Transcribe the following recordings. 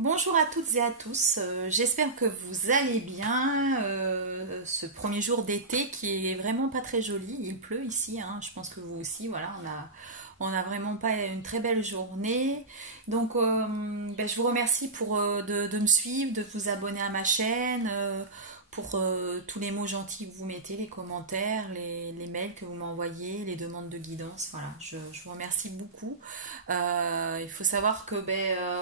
Bonjour à toutes et à tous, j'espère que vous allez bien ce premier jour d'été qui est vraiment pas très joli, il pleut ici, hein, je pense que vous aussi, voilà, on a vraiment pas une très belle journée. Donc je vous remercie de me suivre, de vous abonner à ma chaîne, pour tous les mots gentils que vous mettez, les commentaires, les mails que vous m'envoyez, les demandes de guidance. Voilà, je vous remercie beaucoup. Il faut savoir que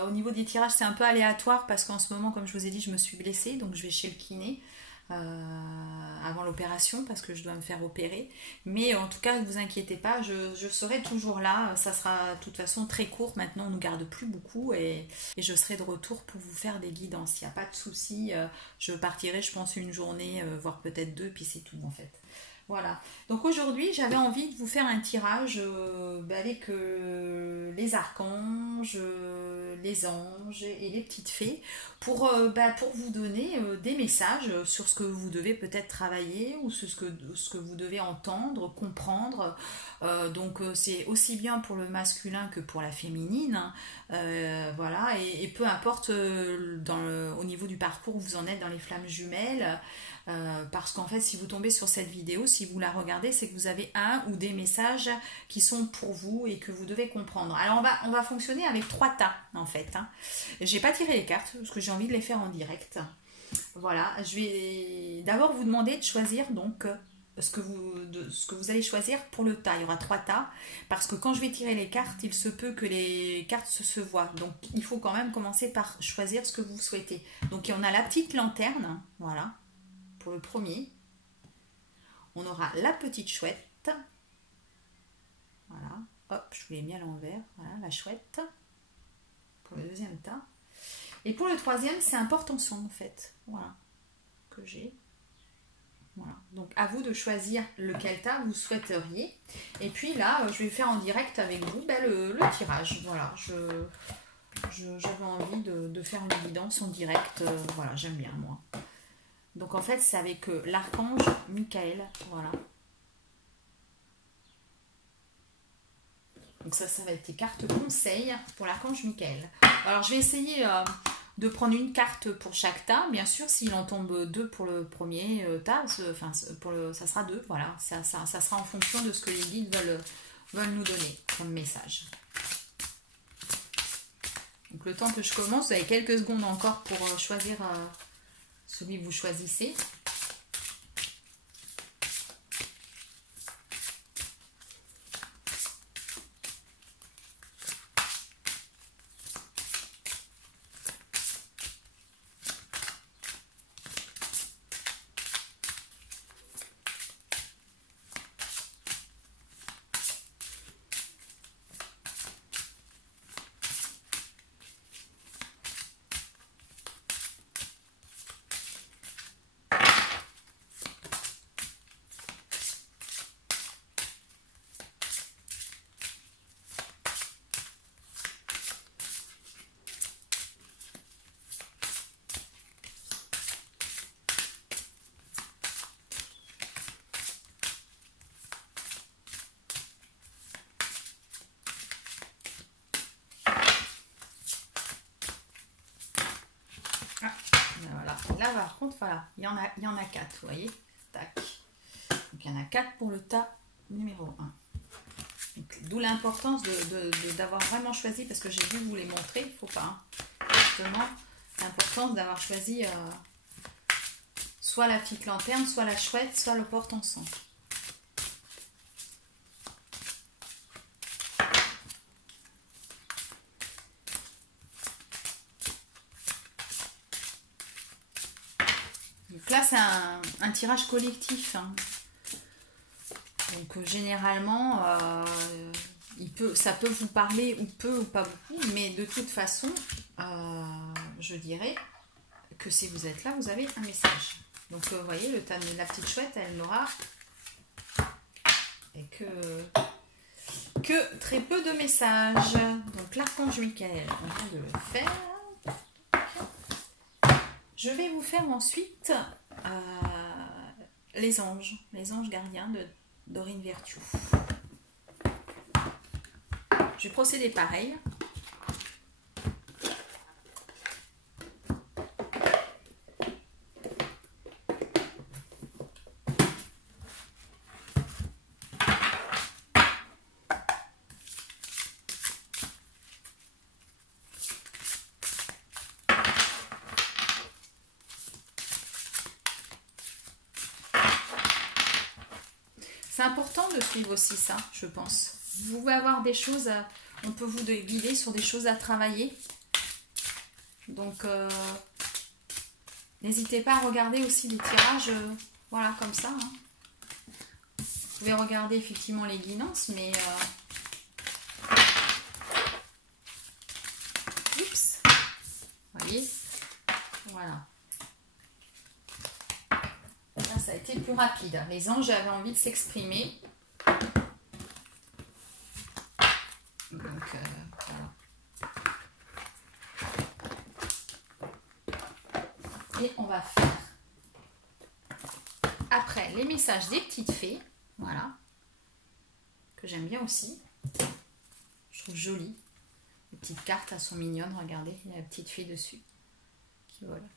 au niveau des tirages, c'est un peu aléatoire parce qu'en ce moment, comme je vous ai dit, je me suis blessée, donc je vais chez le kiné avant l'opération parce que je dois me faire opérer. Mais en tout cas, ne vous inquiétez pas, je serai toujours là. Ça sera de toute façon très court. Maintenant, on ne nous garde plus beaucoup et je serai de retour pour vous faire des guidances. Il n'y a pas de souci. Je partirai, je pense, une journée, voire peut-être deux, puis c'est tout en fait. Voilà. Donc aujourd'hui, j'avais envie de vous faire un tirage avec les archanges, les anges et les petites fées pour vous donner des messages sur ce que vous devez peut-être travailler ou sur ce que vous devez entendre, comprendre. C'est aussi bien pour le masculin que pour la féminine. Hein. Voilà. Et peu importe au niveau du parcours où vous en êtes dans les flammes jumelles. Parce qu'en fait, si vous tombez sur cette vidéo, si vous la regardez, c'est que vous avez un ou des messages qui sont pour vous et que vous devez comprendre. Alors, on va fonctionner avec 3 tas, en fait. Hein. J'ai pas tiré les cartes parce que j'ai envie de les faire en direct. Voilà, je vais d'abord vous demander de choisir donc ce que vous allez choisir pour le tas. Il y aura 3 tas parce que quand je vais tirer les cartes, il se peut que les cartes se voient. Donc, il faut quand même commencer par choisir ce que vous souhaitez. Donc, on a la petite lanterne, voilà. Pour le premier, on aura la petite chouette. Voilà, hop, je vous l'ai mis à l'envers. Voilà, la chouette. Pour le deuxième tas. Et pour le troisième, c'est un porte-ensemble en fait. Voilà, que j'ai. Voilà, donc à vous de choisir lequel tas vous souhaiteriez. Et puis là, je vais faire en direct avec vous le tirage. Voilà, j'avais envie de faire une guidance en direct. Voilà, j'aime bien moi. Donc en fait, c'est avec l'archange Michael, voilà. Donc ça va être les cartes conseils pour l'archange Michael. Alors je vais essayer de prendre une carte pour chaque tas. Bien sûr, s'il en tombe 2 pour le premier tas, ça sera 2, voilà. Ça sera en fonction de ce que les guides veulent nous donner comme message. Donc le temps que je commence, vous avez quelques secondes encore pour choisir celui que vous choisissez. Voilà. Là par contre, voilà, il y en a 4, vous voyez. Tac. Donc il y en a 4 pour le tas numéro 1. D'où l'importance d'avoir vraiment choisi, parce que j'ai dû vous les montrer, il ne faut pas. Hein. Justement, l'importance d'avoir choisi soit la petite lanterne, soit la chouette, soit le porte-ensemble. Donc là, c'est un tirage collectif. Hein. Donc généralement, ça peut vous parler ou peu ou pas beaucoup, mais de toute façon, je dirais que si vous êtes là, vous avez un message. Donc vous voyez, la petite chouette, elle n'aura que très peu de messages. Donc l'archange Michael, on vient de le faire. Je vais vous faire ensuite les anges gardiens de Dorine Virtue. Je vais procéder pareil. C'est important de suivre aussi ça, je pense. Vous pouvez avoir des choses, on peut vous guider sur des choses à travailler. Donc, n'hésitez pas à regarder aussi les tirages, voilà, comme ça. Hein. Vous pouvez regarder effectivement les guidances, mais... Oups, vous voyez, voilà. Là, ça a été plus rapide. Les anges avaient envie de s'exprimer. Donc, voilà. Et on va faire après les messages des petites fées. Voilà. Que j'aime bien aussi. Je trouve joli. Les petites cartes, elles sont mignonnes. Regardez, il y a la petite fée dessus. Qui vole.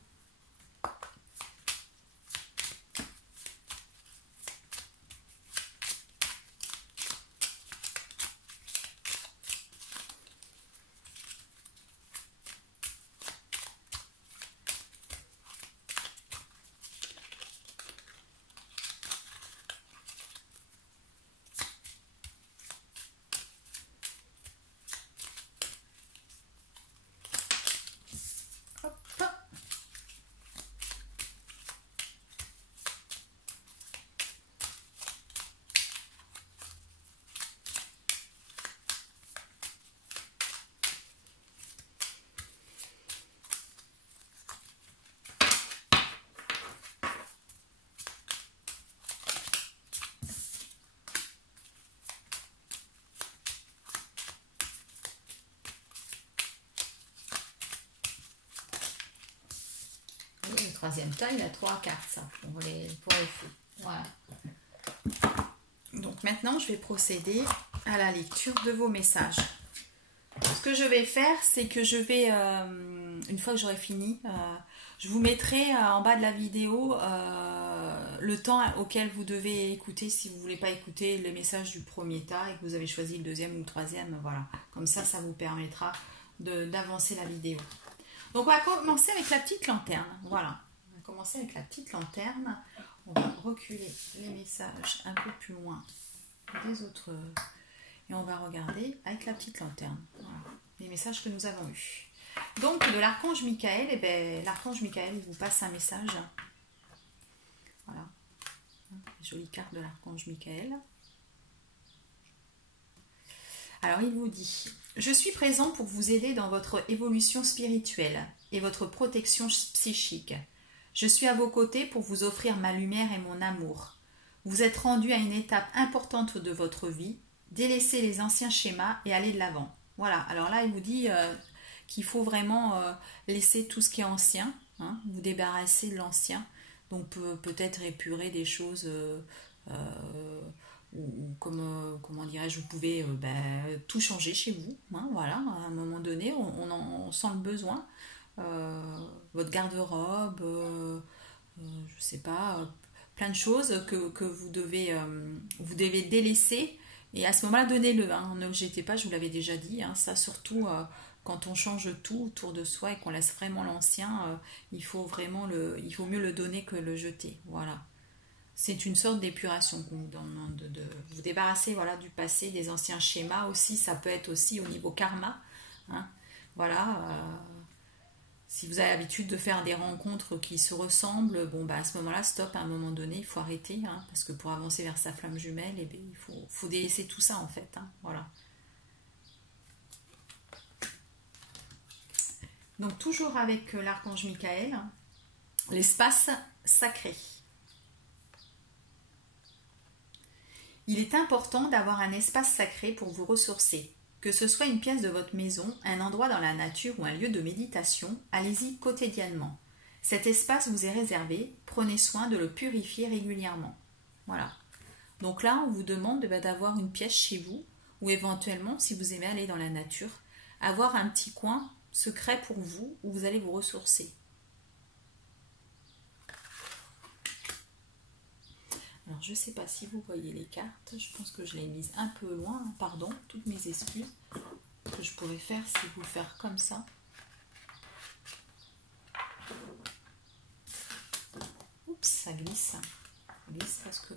Troisième tas, il a 3 cartes, ça, pour les fées. Voilà. Donc maintenant, je vais procéder à la lecture de vos messages. Ce que je vais faire, c'est que je vais, une fois que j'aurai fini, je vous mettrai en bas de la vidéo le temps auquel vous devez écouter si vous ne voulez pas écouter les messages du premier tas et que vous avez choisi le deuxième ou le troisième. Voilà. Comme ça, ça vous permettra d'avancer la vidéo. Donc on va commencer avec la petite lanterne. Voilà. On va commencer avec la petite lanterne. On va reculer les messages un peu plus loin des autres. Et on va regarder avec la petite lanterne. Voilà. Les messages que nous avons eus. Donc de l'archange Michael, eh ben, l'archange Michael vous passe un message. Voilà. Jolie carte de l'archange Michael. Alors il vous dit: je suis présent pour vous aider dans votre évolution spirituelle et votre protection psychique. Je suis à vos côtés pour vous offrir ma lumière et mon amour. Vous êtes rendu à une étape importante de votre vie. Délaissez les anciens schémas et allez de l'avant. Voilà, alors là il vous dit qu'il faut vraiment laisser tout ce qui est ancien, hein, vous débarrasser de l'ancien. Donc peut-être épurer des choses... ou comme comment dirais-je, vous pouvez tout changer chez vous, hein, voilà, à un moment donné on sent le besoin, votre garde-robe, je sais pas, plein de choses que vous devez délaisser, et à ce moment-là donnez-le, hein, ne le jetez pas, je vous l'avais déjà dit, hein, ça surtout quand on change tout autour de soi et qu'on laisse vraiment l'ancien, il faut mieux le donner que le jeter, voilà. C'est une sorte d'épuration qu'on vous demande de vous débarrasser, voilà, du passé, des anciens schémas aussi. Ça peut être aussi au niveau karma. Hein. Voilà. Si vous avez l'habitude de faire des rencontres qui se ressemblent, bon, bah, à ce moment-là, stop, à un moment donné, il faut arrêter. Hein, parce que pour avancer vers sa flamme jumelle, eh bien, il faut délaisser tout ça en fait. Hein, voilà. Donc toujours avec l'archange Michael, l'espace sacré. Il est important d'avoir un espace sacré pour vous ressourcer. Que ce soit une pièce de votre maison, un endroit dans la nature ou un lieu de méditation, allez-y quotidiennement. Cet espace vous est réservé, prenez soin de le purifier régulièrement. Voilà. Donc là, on vous demande d'avoir une pièce chez vous, ou éventuellement, si vous aimez aller dans la nature, avoir un petit coin secret pour vous où vous allez vous ressourcer. Alors, je ne sais pas si vous voyez les cartes. Je pense que je les ai mises un peu loin. Pardon, toutes mes excuses. Ce que je pourrais faire, c'est vous faire comme ça. Oups, ça glisse. Ça glisse parce que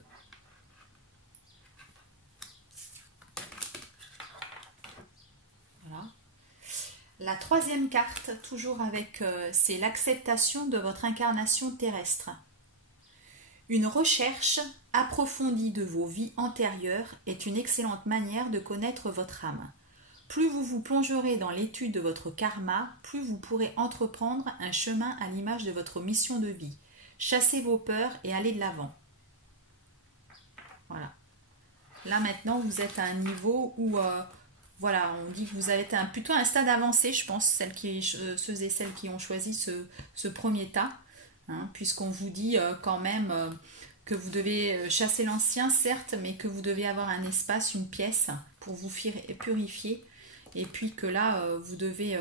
La troisième carte, toujours avec, c'est l'acceptation de votre incarnation terrestre. Une recherche approfondie de vos vies antérieures est une excellente manière de connaître votre âme. Plus vous vous plongerez dans l'étude de votre karma, plus vous pourrez entreprendre un chemin à l'image de votre mission de vie. Chassez vos peurs et allez de l'avant. Voilà. Là maintenant, vous êtes à un niveau où, voilà, on dit que vous êtes plutôt à un stade avancé, je pense, ceux et celles qui ont choisi ce premier tas, hein, puisqu'on vous dit quand même que vous devez chasser l'ancien, certes, mais que vous devez avoir un espace, une pièce pour vous purifier. Et puis que là, vous devez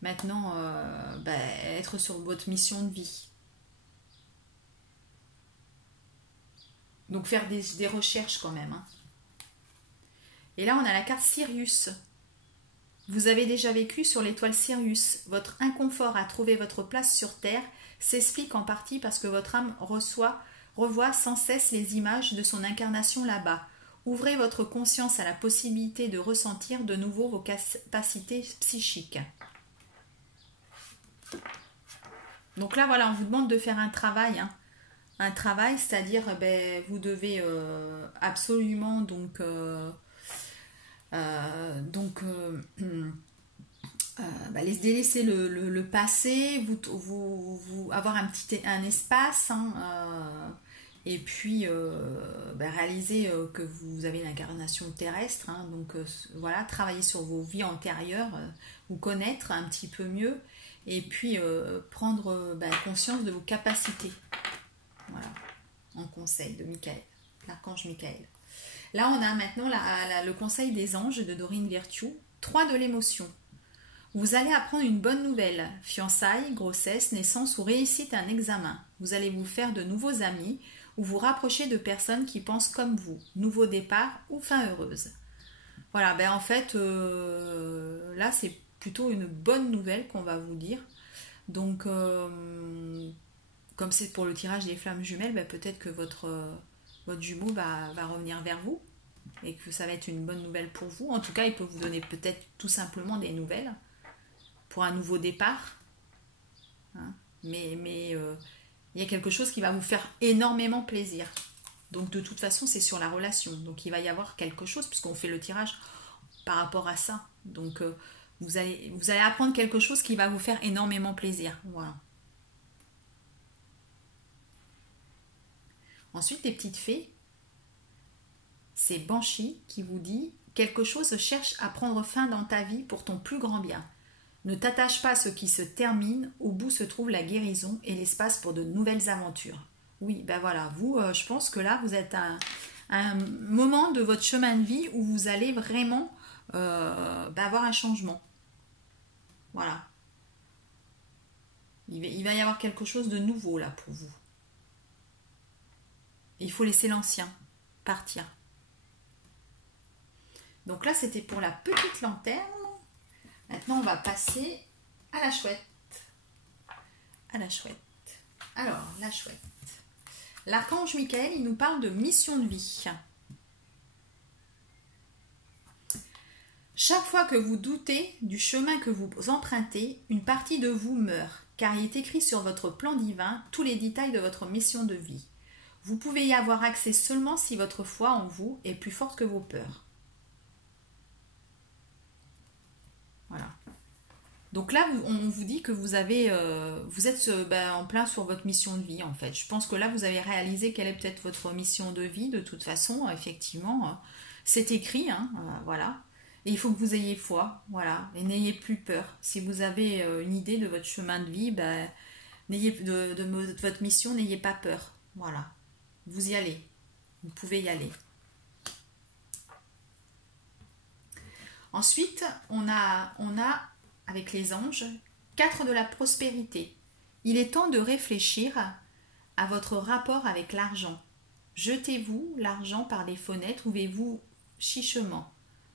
maintenant être sur votre mission de vie. Donc faire des recherches quand même. Hein. Et là, on a la carte Sirius. Vous avez déjà vécu sur l'étoile Sirius. Votre inconfort à trouver votre place sur Terre s'explique en partie parce que votre âme revoit sans cesse les images de son incarnation là-bas. Ouvrez votre conscience à la possibilité de ressentir de nouveau vos capacités psychiques. Donc là, voilà, on vous demande de faire un travail. Hein. Un travail, c'est-à-dire, vous devez absolument délaisser le passé, vous avoir un espace, hein, et puis réaliser que vous avez l'incarnation terrestre, hein, donc voilà, travailler sur vos vies antérieures, vous connaître un petit peu mieux, et puis prendre conscience de vos capacités. Voilà, en conseil de Michael, l'archange Michael. Là, on a maintenant le conseil des anges de Dorine Virtue, 3 de l'émotion. Vous allez apprendre une bonne nouvelle, fiançailles, grossesse, naissance ou réussite à un examen. Vous allez vous faire de nouveaux amis ou vous rapprocher de personnes qui pensent comme vous, nouveau départ ou fin heureuse. Voilà, en fait, là, c'est plutôt une bonne nouvelle qu'on va vous dire. Donc, comme c'est pour le tirage des flammes jumelles, peut-être que votre jumeau va revenir vers vous et que ça va être une bonne nouvelle pour vous. En tout cas, il peut vous donner peut-être tout simplement des nouvelles pour un nouveau départ. Hein, mais il y a quelque chose qui va vous faire énormément plaisir. Donc de toute façon, c'est sur la relation. Donc il va y avoir quelque chose puisqu'on fait le tirage par rapport à ça. Donc vous allez apprendre quelque chose qui va vous faire énormément plaisir. Voilà. Ensuite, les petites fées, c'est Banshee qui vous dit « Quelque chose cherche à prendre fin dans ta vie pour ton plus grand bien. Ne t'attache pas à ce qui se termine, au bout se trouve la guérison et l'espace pour de nouvelles aventures. » Oui, voilà, vous, je pense que là, vous êtes à un moment de votre chemin de vie où vous allez vraiment avoir un changement. Voilà. Il va y avoir quelque chose de nouveau là pour vous. Il faut laisser l'ancien partir. Donc là, c'était pour la petite lanterne. Maintenant, on va passer à la chouette. Alors, la chouette. L'archange Michael, il nous parle de mission de vie. Chaque fois que vous doutez du chemin que vous empruntez, une partie de vous meurt, car il est écrit sur votre plan divin tous les détails de votre mission de vie. Vous pouvez y avoir accès seulement si votre foi en vous est plus forte que vos peurs. Voilà. Donc là, on vous dit que vous êtes en plein sur votre mission de vie, en fait. Je pense que là, vous avez réalisé quelle est peut-être votre mission de vie. De toute façon, effectivement, c'est écrit, hein, voilà. Et il faut que vous ayez foi, voilà. Et n'ayez plus peur. Si vous avez une idée de votre chemin de vie, de votre mission, n'ayez pas peur. Voilà. Vous y allez. Vous pouvez y aller. Ensuite, on a avec les anges, 4 de la prospérité. Il est temps de réfléchir à votre rapport avec l'argent. Jetez-vous l'argent par les fenêtres, ouvrez-vous chichement.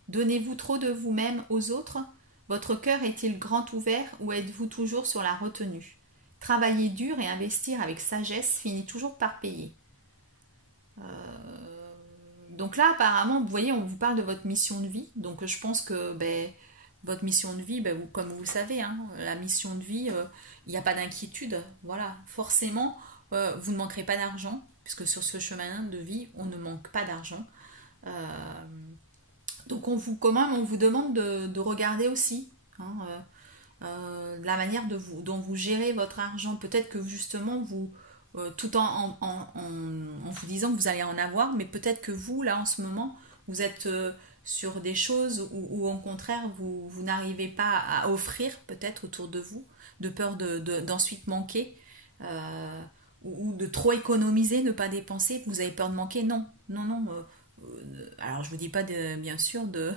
Donnez-vous trop de vous-même aux autres? Votre cœur est-il grand ouvert ou êtes-vous toujours sur la retenue? Travailler dur et investir avec sagesse finit toujours par payer. Donc là, apparemment, vous voyez, on vous parle de votre mission de vie. Donc je pense que votre mission de vie, ben, comme vous le savez, hein, la mission de vie, il n'y a pas d'inquiétude. Voilà, forcément, vous ne manquerez pas d'argent, puisque sur ce chemin de vie, on ne manque pas d'argent. Donc quand même, on vous demande de regarder aussi, hein, la manière dont vous gérez votre argent. Peut-être que justement, tout en vous disant que vous allez en avoir, mais peut-être que vous, là, en ce moment, vous êtes sur des choses où au contraire, vous n'arrivez pas à offrir, peut-être autour de vous, de peur d'ensuite manquer, ou de trop économiser, ne pas dépenser, vous avez peur de manquer. Non, non, non. Alors, je ne vous dis pas, bien sûr, de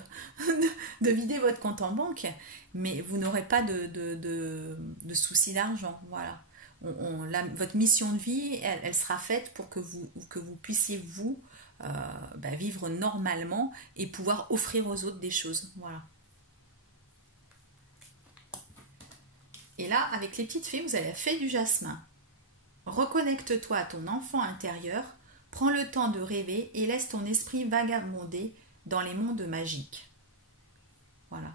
vider votre compte en banque, mais vous n'aurez pas de soucis d'argent. Voilà. Votre mission de vie, elle sera faite pour que vous puissiez, vous, vivre normalement et pouvoir offrir aux autres des choses. Voilà. Et là, avec les petites fées, vous avez la fée du jasmin. Reconnecte-toi à ton enfant intérieur, prends le temps de rêver et laisse ton esprit vagabonder dans les mondes magiques. Voilà.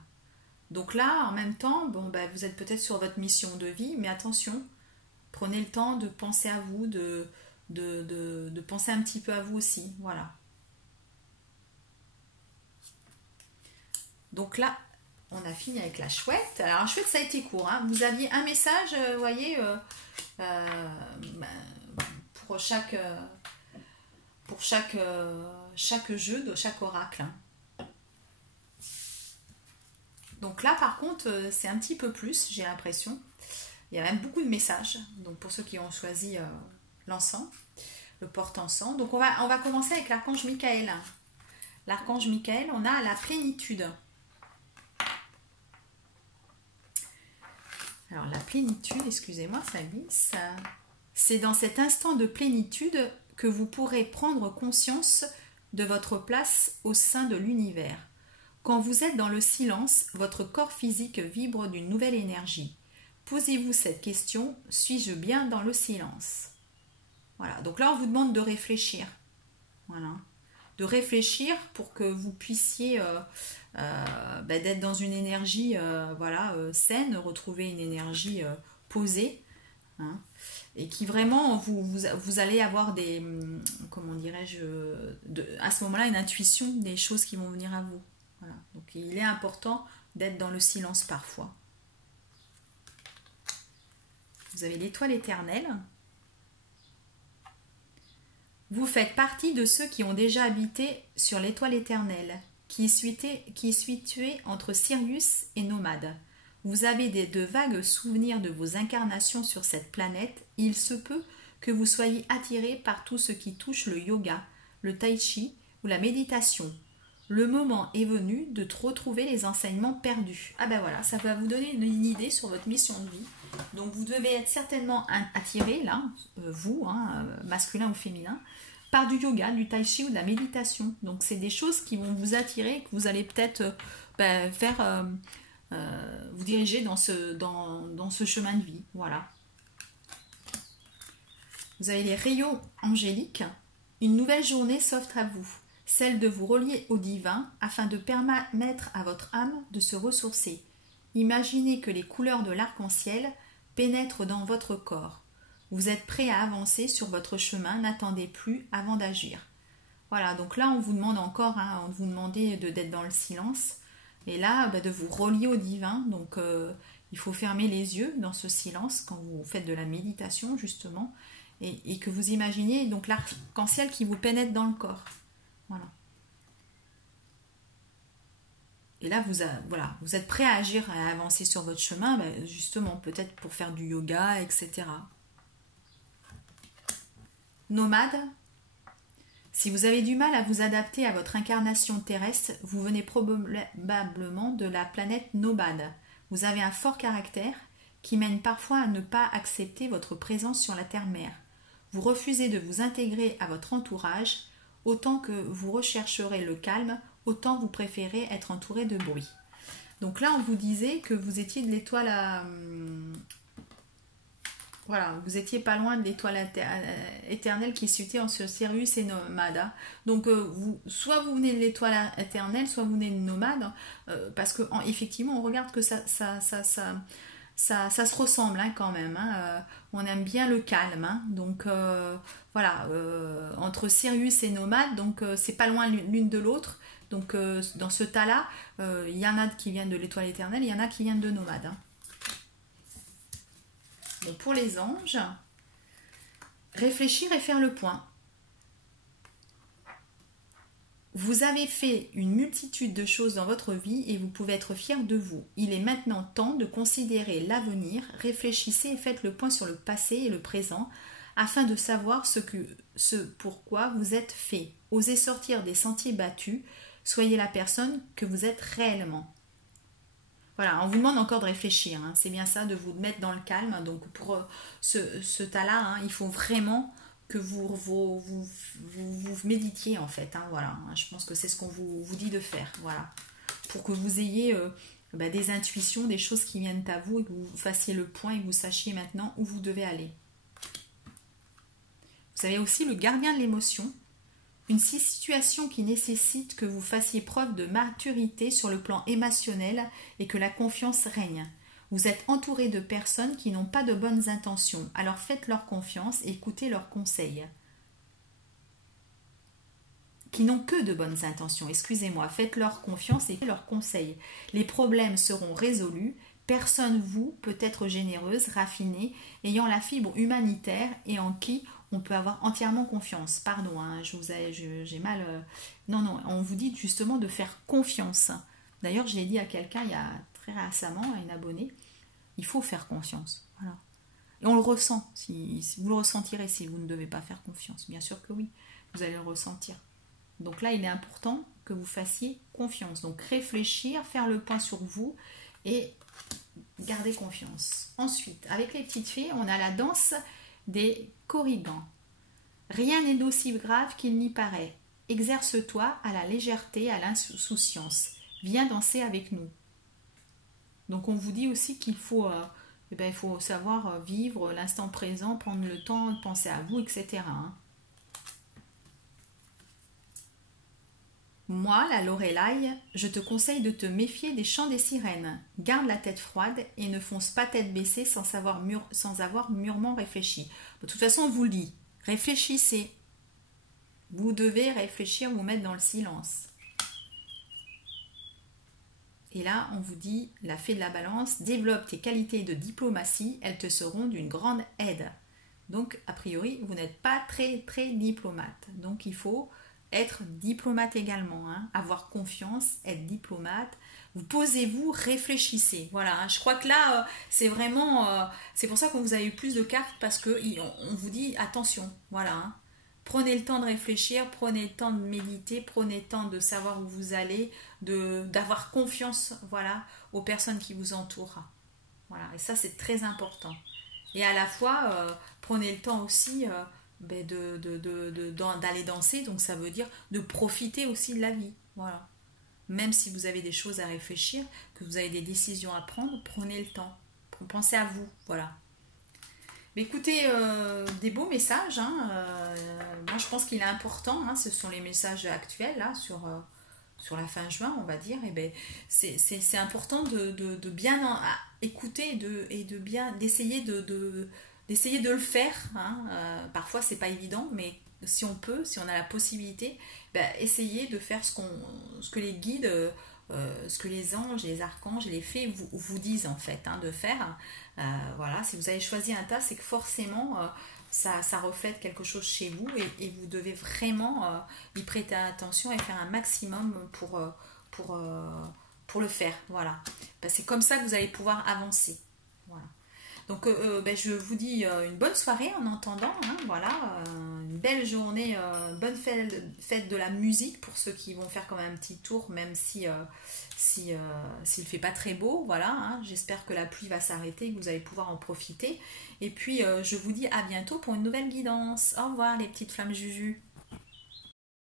Donc là, en même temps, vous êtes peut-être sur votre mission de vie, mais attention, prenez le temps de penser à vous, de penser un petit peu à vous aussi. Voilà. Donc là, on a fini avec la chouette. Alors, la chouette, ça a été court. Hein. Vous aviez un message, vous voyez, pour chaque jeu, de chaque oracle. Hein. Donc là, par contre, c'est un petit peu plus, j'ai l'impression. Il y a même beaucoup de messages. Donc pour ceux qui ont choisi l'encens, le porte-encens. Donc on va commencer avec l'archange Michael. L'archange Michael, on a la plénitude. Alors la plénitude, excusez-moi, ça glisse. C'est dans cet instant de plénitude que vous pourrez prendre conscience de votre place au sein de l'univers. Quand vous êtes dans le silence, votre corps physique vibre d'une nouvelle énergie. Posez-vous cette question, suis-je bien dans le silence? Voilà, donc là on vous demande de réfléchir. Voilà. De réfléchir pour que vous puissiez d'être dans une énergie saine, retrouver une énergie posée. Hein, et qui vraiment vous allez avoir des, comment dirais-je, à ce moment-là une intuition des choses qui vont venir à vous. Voilà. Donc il est important d'être dans le silence parfois. Vous avez l'étoile éternelle. Vous faites partie de ceux qui ont déjà habité sur l'étoile éternelle, qui est située entre Sirius et Nomade. Vous avez de vagues souvenirs de vos incarnations sur cette planète. Il se peut que vous soyez attiré par tout ce qui touche le yoga, le tai chi ou la méditation. Le moment est venu de retrouver les enseignements perdus. Ah ben voilà, ça va vous donner une idée sur votre mission de vie. Donc vous devez être certainement attiré, là, vous, masculin ou féminin, par du yoga, du tai chi ou de la méditation. Donc c'est des choses qui vont vous attirer, que vous allez peut-être faire... vous diriger dans ce chemin de vie. Voilà. Vous avez les rayons angéliques. Une nouvelle journée s'offre à vous, celle de vous relier au divin afin de permettre à votre âme de se ressourcer. Imaginez que les couleurs de l'arc-en-ciel pénètrent dans votre corps. Vous êtes prêt à avancer sur votre chemin, n'attendez plus avant d'agir. Voilà, donc là on vous demande encore, on vous demandait d'être dans le silence. Et là, de vous relier au divin. Donc, il faut fermer les yeux dans ce silence quand vous faites de la méditation, justement. Et que vous imaginez donc l'arc-en-ciel qui vous pénètre dans le corps. Voilà. Et là, vous êtes prêt à agir, à avancer sur votre chemin, justement, peut-être pour faire du yoga, etc. Nomade. Si vous avez du mal à vous adapter à votre incarnation terrestre, vous venez probablement de la planète Nomade. Vous avez un fort caractère qui mène parfois à ne pas accepter votre présence sur la terre-mère. Vous refusez de vous intégrer à votre entourage, autant que vous rechercherez le calme, autant vous préférez être entouré de bruit. Donc là, on vous disait que vous étiez de l'étoile voilà, vous étiez pas loin de l'étoile éternelle qui est située entre Sirius et Nomade, hein. Donc soit vous venez de l'étoile éternelle, soit vous venez de Nomade, parce que effectivement on regarde que ça se ressemble, hein, quand même, hein. On aime bien le calme, hein. Donc voilà, entre Sirius et Nomade, donc c'est pas loin l'une de l'autre. Donc dans ce tas-là, il y en a qui viennent de l'étoile éternelle, il y en a qui viennent de Nomade, hein. Donc pour les anges, réfléchir et faire le point. Vous avez fait une multitude de choses dans votre vie et vous pouvez être fier de vous. Il est maintenant temps de considérer l'avenir. Réfléchissez et faites le point sur le passé et le présent afin de savoir ce pourquoi vous êtes fait. Osez sortir des sentiers battus. Soyez la personne que vous êtes réellement. Voilà, on vous demande encore de réfléchir, hein. C'est bien ça, de vous mettre dans le calme. Donc pour ce tas-là, hein, il faut vraiment que vous méditiez, en fait, hein, voilà. Je pense que c'est ce qu'on vous dit de faire, voilà. Pour que vous ayez des intuitions, des choses qui viennent à vous et que vous fassiez le point et que vous sachiez maintenant où vous devez aller. Vous avez aussi le gardien de l'émotion. Une situation qui nécessite que vous fassiez preuve de maturité sur le plan émotionnel et que la confiance règne. Vous êtes entouré de personnes qui n'ont pas de bonnes intentions, alors faites-leur confiance et écoutez leurs conseils. Qui n'ont que de bonnes intentions, excusez-moi, faites-leur confiance et écoutez leurs conseils. Les problèmes seront résolus, personne vous peut être généreuse, raffinée, ayant la fibre humanitaire et en qui on peut avoir entièrement confiance. Pardon, hein, j'ai mal... Non, on vous dit justement de faire confiance. D'ailleurs, je l'ai dit à quelqu'un il y a très récemment, à une abonnée, il faut faire confiance. Voilà. Et on le ressent, si vous le ressentirez si vous ne devez pas faire confiance. Bien sûr que oui, vous allez le ressentir. Donc là, il est important que vous fassiez confiance. Donc réfléchir, faire le point sur vous et garder confiance. Ensuite, avec les petites filles, on a la danse des corrigans. Rien n'est d'aussi grave qu'il n'y paraît. Exerce-toi à la légèreté, à l'insouciance. Viens danser avec nous. Donc on vous dit aussi qu'il faut, il faut savoir vivre l'instant présent, prendre le temps de penser à vous, etc., hein. Moi, la Lorelai, je te conseille de te méfier des chants des sirènes. Garde la tête froide et ne fonce pas tête baissée sans avoir mûrement réfléchi. De toute façon, on vous le dit, réfléchissez. Vous devez réfléchir, vous mettre dans le silence. Et là, on vous dit, la fée de la balance, développe tes qualités de diplomatie, elles te seront d'une grande aide. Donc, a priori, vous n'êtes pas très diplomate. Donc, il faut être diplomate également, hein. Avoir confiance, être diplomate. Vous posez-vous, réfléchissez. Voilà, hein. Je crois que là, c'est vraiment... c'est pour ça qu'on vous a eu plus de cartes, parce qu'on vous dit attention. Voilà, hein. Prenez le temps de réfléchir, prenez le temps de méditer, prenez le temps de savoir où vous allez, d'avoir confiance, voilà, aux personnes qui vous entourent. Voilà, et ça, c'est très important. Et à la fois, prenez le temps aussi... d'aller danser, donc ça veut dire de profiter aussi de la vie, voilà. Même si vous avez des choses à réfléchir, que vous avez des décisions à prendre, prenez le temps, pensez à vous, voilà. Mais écoutez, des beaux messages, hein, moi je pense qu'il est important, hein, ce sont les messages actuels là sur la fin juin, on va dire, et c'est important de bien écouter et de bien d'essayer d'essayer de le faire, hein. Parfois c'est pas évident, mais si on peut, si on a la possibilité, essayez de faire ce que les guides, ce que les anges, les archanges et les fées vous disent en fait, hein, de faire. Voilà, si vous avez choisi un tas, c'est que forcément ça reflète quelque chose chez vous et vous devez vraiment y prêter attention et faire un maximum pour le faire. Voilà, c'est comme ça que vous allez pouvoir avancer. Voilà. Donc je vous dis une bonne soirée en entendant, hein, voilà, une belle journée, bonne fête de la musique pour ceux qui vont faire quand même un petit tour, même s'il ne fait pas très beau, voilà, hein. J'espère que la pluie va s'arrêter et que vous allez pouvoir en profiter. Et puis je vous dis à bientôt pour une nouvelle guidance. Au revoir les petites flammes Juju.